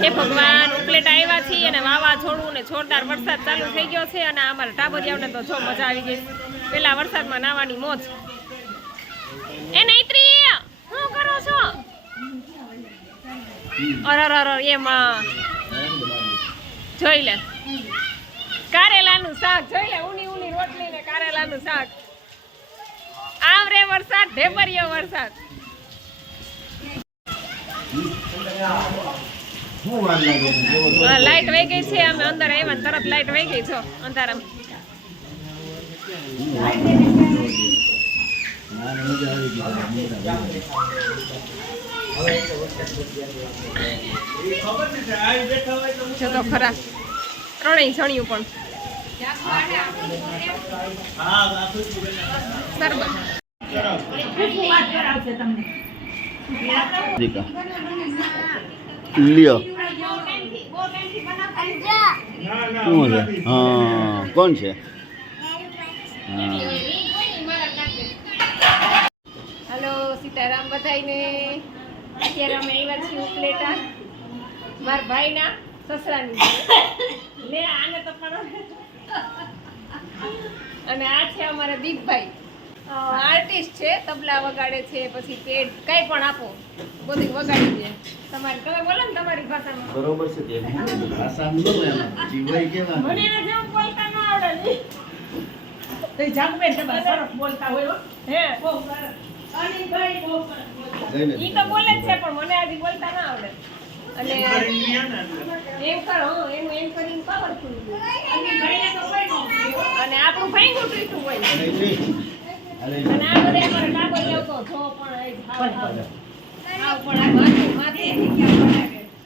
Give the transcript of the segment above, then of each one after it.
હે ભગવાન ઉપલેટા આવ્યા છીએ અને વાવાઝોડું ને જોરદાર વરસાદ ચાલુ થઈ ગયો છે અને અમારા ટાબરિયાઓને તો જો મજા આવી ગઈ પેલા વરસાદમાં નાવાની મોજ એ નૈત્રી શું કરો છો અરર એમાં જોઈ લે કારેલાનું શાક જોઈ લે ઊની ઊની રોટલી ને કારેલાનું શાક આવરે વરસાદ ઢેબરિયો વરસાદ લાઈટ વહી ગઈ છે અમે અંદર આવ્યા તરત લાઈટ વહી ગઈ છો અંધારામાં જો તો ખરા ત્રણેય જણિયું પણ લ્યો શું છે હા કોણ છે હેલો સીતારામ બધાઈને અત્યારે અમે આવ્યા છીએ ઉપલેટા મારા ભાઈના સસરાની લે આને તો પણ અને આ છે અમારા દીપભાઈ આર્ટિસ્ટ છે તબલા વગાડે છે પછી પેડ કઈ પણ આપો બધું વગાડી દે તમારી તમે બોલો ને તમારી ભાષામાં બરોબર છે તે ભાષામાં બોલો એમ જીવાય કેવા મને એને જેમ બોલતા ન આવડે ને તો જાગબેન તમે સરસ બોલતા હોય હે બહુ સરસ અને ભાઈ બહુ સરસ બોલતા ઈ તો બોલે જ છે પણ મને આજી બોલતા ન આવડે અને એમ કરો એનું એમ કરીને પાવરફુલ અને ભાઈને તો કોઈ ન અને આપણું ભાઈ ગોઠવીતું હોય અને આ બધે અમારે ડાબો લેવતો જો પણ એ ભાવ પણ આ માથે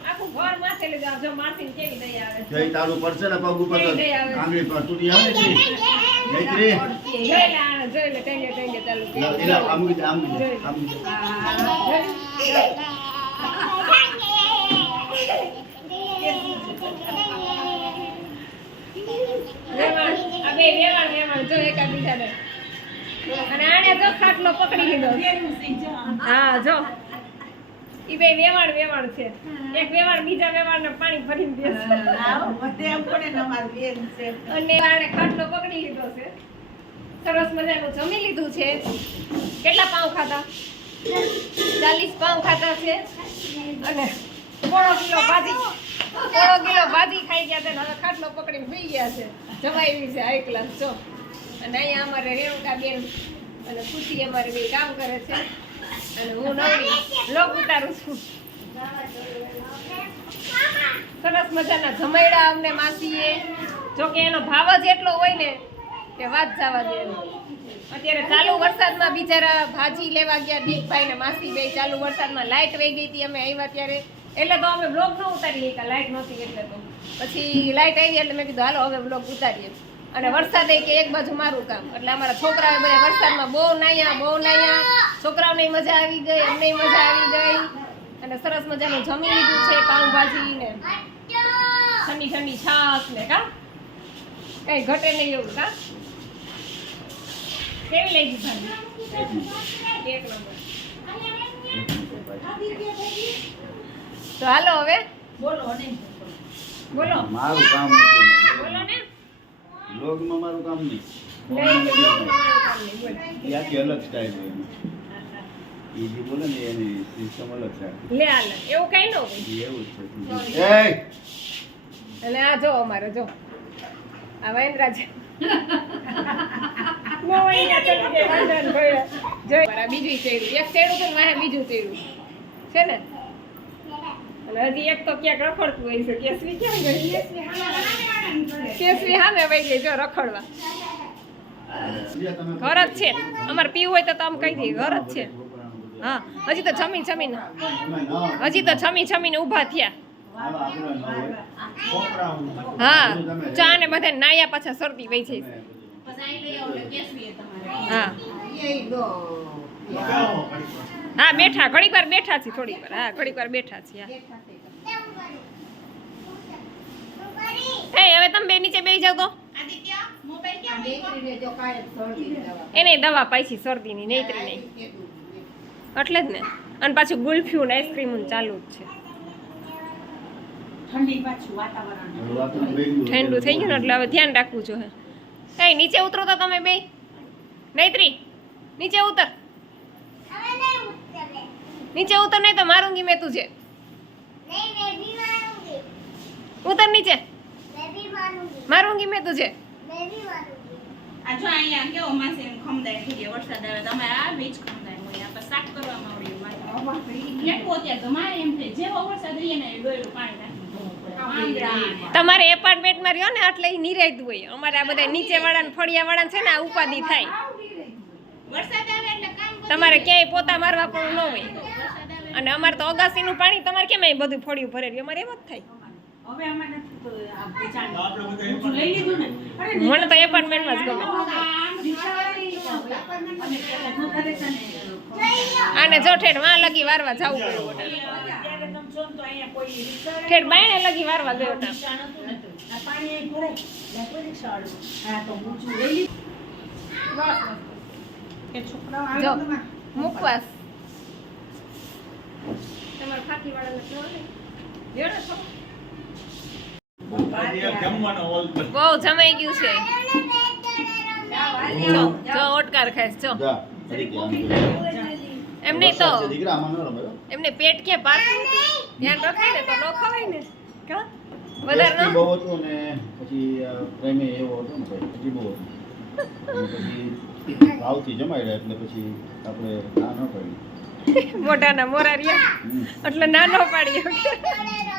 આખું ઘર માથે લઈ જાવ જો માથે કેવી દઈ આવે જઈ તારું પડશે ને પગ ઉપર આંગળી પર તું આવે છે નૈત્રી જોઈ લે ટેંગે ચાલુ એલા આમ વેવાણ જો એકા બીજાને અને આને જો ખાટલો પકડી લીધો હા જો ઈ બે વેવાણ છે એક વેવાણ બીજા વેવાણને પાણી ભરીને દે છે અને આને ખાટલો પકડી લીધો છે સરસ મજાનું જમી લીધું છે કેટલા પાઉં ખાધા 40 પાઉં ખાધા છે અને પોણો કિલો ભાજી ખાઈ ગયા છે હવે ખાટલો પકડીને સુઈ ગયા છે જમાઈ છે હાઈ ક્લાસ જો અને અહીંયા અમારે રેણુકા બેન અને ખુશી અમારે બે કામ કરે છે અને હું નવરી લોક ઉતારું છું સરસ મજાના જમાયડા અમને માસીએ જો કે એનો ભાવ જ એટલો હોય ને કે વાત જવા દે અત્યારે ચાલુ વરસાદમાં બિચારા ભાજી લેવા ગયા દીપભાઈ ને માસી બે ચાલુ વરસાદમાં લાઇટ વહી ગઈ હતી અમે આવ્યા ત્યારે એટલે તો અમે બ્લોગ ન ઉતારીએ કે લાઇટ નહોતી એટલે તો પછી લાઇટ આવી એટલે મેં કીધું હાલો હવે બ્લોગ ઉતારીએ અને વરસાદ કે એક બાજુ મારું કામ એટલે અમારા છોકરાઓ બધા વરસાદમાં બહુ નાયા છોકરાઓને મજા આવી ગઈ અમને મજા આવી ગઈ અને સરસ મજાનું જમી લીધું છે પાઉંભાજી ને ઠંડી છાશ ને કા કઈ ઘટે નહીં એવું કા કેવી લાગી ભાજી એક નંબર તો હાલો હવે બોલો મારું કામ નથી બોલો ને લોગમાં મારું કામ નહીં એ આખી અલગ સ્ટાઇલ હોય એ જે બોલે ને એની સિસ્ટમ અલગ છે લે હાલ એવું કઈ ન હોય એવું છે અને આ જો અમારે જો આ વાંદરા છે બીજું ચેડું એક ચેડું તો વાહે બીજું ચેડું છે ને અને હજી એક તો ક્યાંક રખડતું હોય છે કેસવી ક્યાં ગઈ કેસવી સામે વહી ગઈ જો રખડવા ઘર જ છે અમારે પીવું હોય તો આમ કહી દઈએ ઘર જ છે હા હજી તો છમીને ઊભા થયા હા ચા ને બધા નાયા પાછા શરદી વહી જાય હા બેઠા ઘડીક વાર બેઠા છીએ થોડીક વાર હા ઘડીક વાર બેઠા છીએ હવે તમે બે નીચે બેસી જાવ તો એને દવા પાછી શરદીની નૈત્રી નહીં એટલે જ ને અને પાછું ગુલ્ફ્યુ ને આઈસ્ક્રીમ ચાલુ જ છે ઠંડી પાછું વાતાવરણ હવે વાતાવરણ વેગળું. ઠંડુ થઈ ગયું ને એટલે હવે ધ્યાન રાખવું જોઈએ. કઈ નીચે ઉતરો તો તમે બે નૈત્રી નીચે ઉતર નીચે ઉતર નહીં તો મારુંગી મેં તુझे ઉતર નીચે મારુંગી મેં તુझे આ જો અહીંયા કેવો માસી ખમદાય થઈ ગયો વરસાદ આવે તમે આ બીજ ખમદાય હોય આપણે સાફ કરવામાં આવડ્યું એટલું અત્યારે તો મારે એમ થાય જેવો વરસાદ રહીએ ને ડોયલું પાણી નાખી દઉં. તમારે એપાર્ટમેન્ટમાં રહ્યો ને એટલે ઈ નિરાયતું હોય. અમારે આ બધા નીચે વાળા ને ફળિયા વાળા છે ને આ ઉપાધિ થાય. વરસાદ આવે એટલે કામ બધું તમારે ક્યાંય પોતા મારવા પણ ન હોય. વરસાદ આવે અને અમારે તો અગાસીનું પાણી તમારે કેમ અહીં બધું ફળિયું ભરેલું અમારે એમ જ થાય. હવે અમારે નથી તો આ બેચાણ ઊંચું લઈ લીધું ને અરે મને તો એપાર્ટમેન્ટમાં જ ગમે. અને પેલા જો કરે છે ને આને જો ઠેઠ વાં લગી વારવા જવું પડ્યું. ત્યારે તમે જો ને તો અહીંયા કોઈ રિક્ષા ઠેઠ બાયણે લગી વારવા ગયો તા. રિક્ષા નતું ને. આ પાણી અહીં ભરાય એટલે કોઈ રિક્ષાવાળું. હા તો ઊંચું લઈ લીધું કે છોકરાઓ આવે જો તો ના. મુકવાસ તમારે ફાકી વાળાને કહેવો ને ગયો ને છો? આજે જમવાનો હોલ પર. બહુ જમાઈ ગયું છે. જો જો ઓટકાર ખાઈશ જો જા, તરીકે આમ જોઈ. એમને તો વરસાદ છે, દીકરા આમાં ન રમે હો. એમને પેટ કે પાતું ધ્યાન રખાય ને તો ન ખવાય ને કા વધારે ટેસ્ટી ન બહુ હતું ને પછી પ્રેમે એવો હતો ને ભાઈ હજી બહુ હતું. અને પછી ભાવથી જમાઈ રહ્યા એટલે પછી આપણે ના ન પાડી. મોઢાના મોરા રહ્યા એટલે નાનો પાડી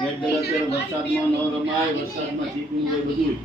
ગેટ દરવાજા અત્યારે વરસાદમાં ન રમાય, વરસાદમાં ચીકણું હોય બધું.